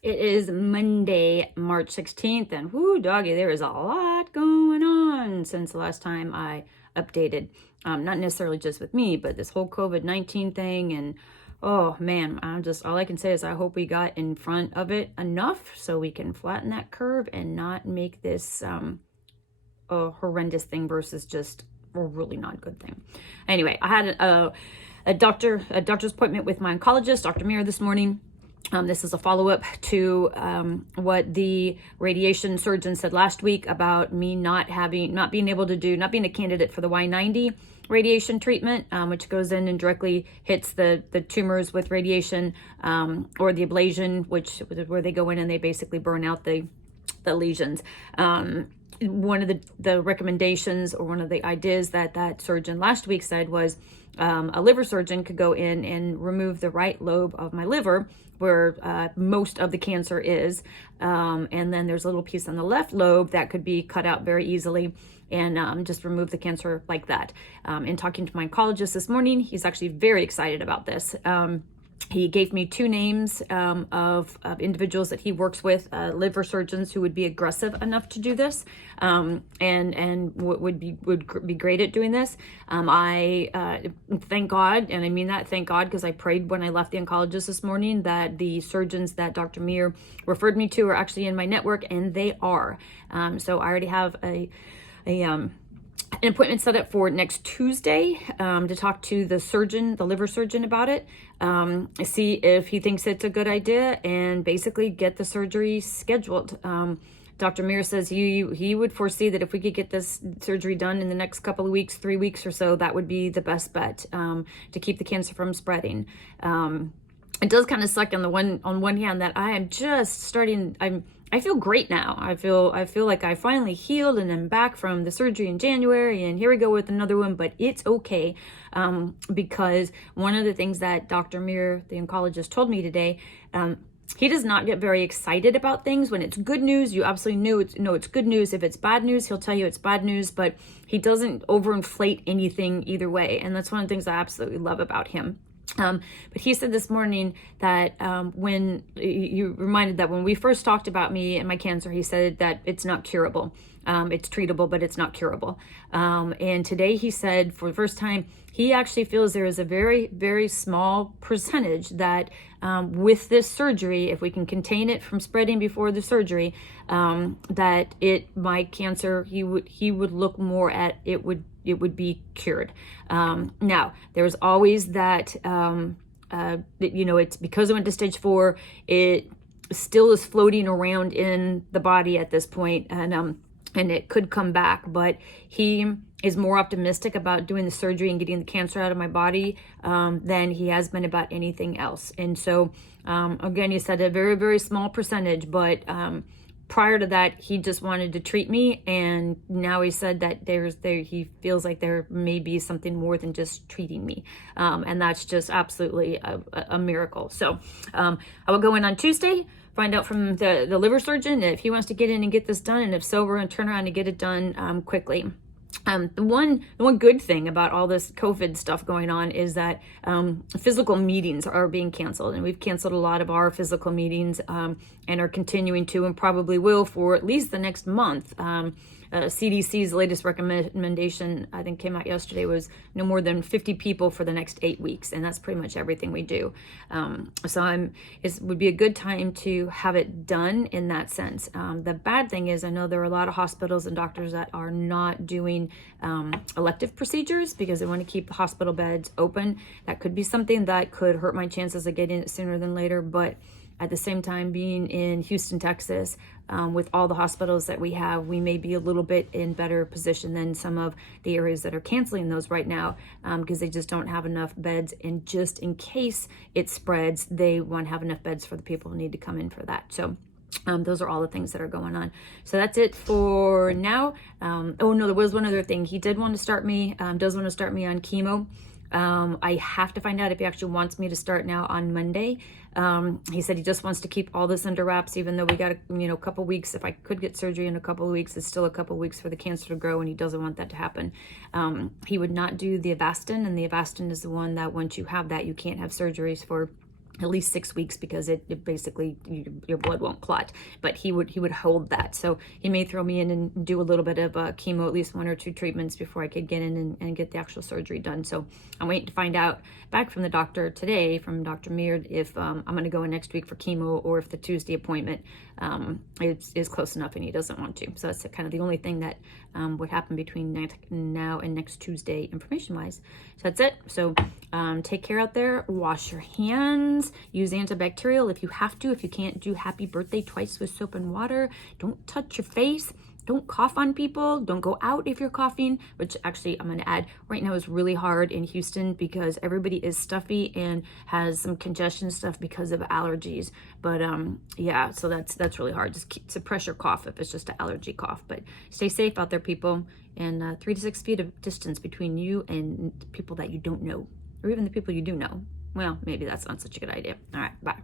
It is Monday, March 16th, and whoo, doggy, there is a lot going on since the last time I updated. Not necessarily just with me, but this whole COVID-19 thing, and oh man, all I can say is I hope we got in front of it enough so we can flatten that curve and not make this a horrendous thing versus just a really not good thing. Anyway, I had a doctor's appointment with my oncologist, Dr. Mir, this morning. This is a follow-up to what the radiation surgeon said last week about me not being a candidate for the Y90 radiation treatment, which goes in and directly hits the tumors with radiation, or the ablation, where they go in and they basically burn out the lesions. One of the recommendations, or one of the ideas that surgeon last week said was a liver surgeon could go in and remove the right lobe of my liver, where most of the cancer is, and then there's a little piece on the left lobe that could be cut out very easily, and just remove the cancer like that. In talking to my oncologist this morning, he's actually very excited about this. He gave me two names of individuals that he works with, liver surgeons who would be aggressive enough to do this, and would be great at doing this. I thank God, and I mean that, thank God, because I prayed when I left the oncologist this morning that the surgeons that Dr. Mir referred me to are actually in my network, and they are. So I already have an appointment set up for next Tuesday to talk to the liver surgeon about it, see if he thinks it's a good idea, and basically get the surgery scheduled. Dr. Mir says he would foresee that if we could get this surgery done in the next couple of weeks, 3 weeks or so, that would be the best bet to keep the cancer from spreading. It does kind of suck on one hand that I am just starting. I feel great now. I feel like I finally healed and I'm back from the surgery in January, and here we go with another one, but it's okay. Because one of the things that Dr. Mir, the oncologist, told me today, he does not get very excited about things. When it's good news, you absolutely know it's good news. If it's bad news, he'll tell you it's bad news, but he doesn't overinflate anything either way. And that's one of the things I absolutely love about him. But he said this morning that when you reminded that when we first talked about me and my cancer, he said that it's not curable. It's treatable, but it's not curable. And today he said for the first time, he actually feels there is a very, very small percentage that with this surgery, if we can contain it from spreading before the surgery, that my cancer, he would look more at it would be cured. Now, there's always that, it's because it went to stage 4, it still is floating around in the body at this point, and it could come back, but he is more optimistic about doing the surgery and getting the cancer out of my body than he has been about anything else. And so, again, he said a very, very small percentage, but prior to that, he just wanted to treat me, and now he said that he feels like there may be something more than just treating me, and that's just absolutely a miracle. So I will go in on Tuesday, find out from the liver surgeon if he wants to get in and get this done, and if so, we're going to turn around and get it done quickly. The one good thing about all this COVID stuff going on is that physical meetings are being canceled, and we've canceled a lot of our physical meetings and are continuing to, and probably will for at least the next month. CDC's latest recommendation, I think, came out yesterday, was no more than 50 people for the next 8 weeks, and that's pretty much everything we do. So it would be a good time to have it done in that sense. The bad thing is, I know there are a lot of hospitals and doctors that are not doing elective procedures because they want to keep the hospital beds open. That could be something that could hurt my chances of getting it sooner than later, but at the same time, being in Houston, Texas, with all the hospitals that we have, we may be a little bit in better position than some of the areas that are canceling those right now, because they just don't have enough beds. And just in case it spreads, they want to have enough beds for the people who need to come in for that. So those are all the things that are going on. So that's it for now. Oh no, there was one other thing. He does want to start me on chemo. I have to find out if he actually wants me to start now on Monday. He said he just wants to keep all this under wraps, even though we got a couple weeks. If I could get surgery in a couple of weeks, it's still a couple of weeks for the cancer to grow, and he doesn't want that to happen. He would not do the Avastin, and the Avastin is the one that once you have that, you can't have surgeries for at least 6 weeks, because it basically, your blood won't clot, but he would hold that. So he may throw me in and do a little bit of chemo, at least 1 or 2 treatments before I could get in and get the actual surgery done. So I'm waiting to find out back from the doctor today, from Dr. Meard, if I'm going to go in next week for chemo, or if the Tuesday appointment is close enough and he doesn't want to. So that's kind of the only thing that would happen between now and next Tuesday, information wise. So that's it. So take care out there, wash your hands, use antibacterial if you have to. If you can't do happy birthday twice with soap and water, don't touch your face. Don't cough on people. Don't go out if you're coughing, which actually I'm going to add right now is really hard in Houston because everybody is stuffy and has some congestion stuff because of allergies. But yeah, so that's really hard. Just suppress your cough if it's just an allergy cough. But stay safe out there, people. And 3 to 6 feet of distance between you and people that you don't know, or even the people you do know. Well, maybe that's not such a good idea. All right, bye.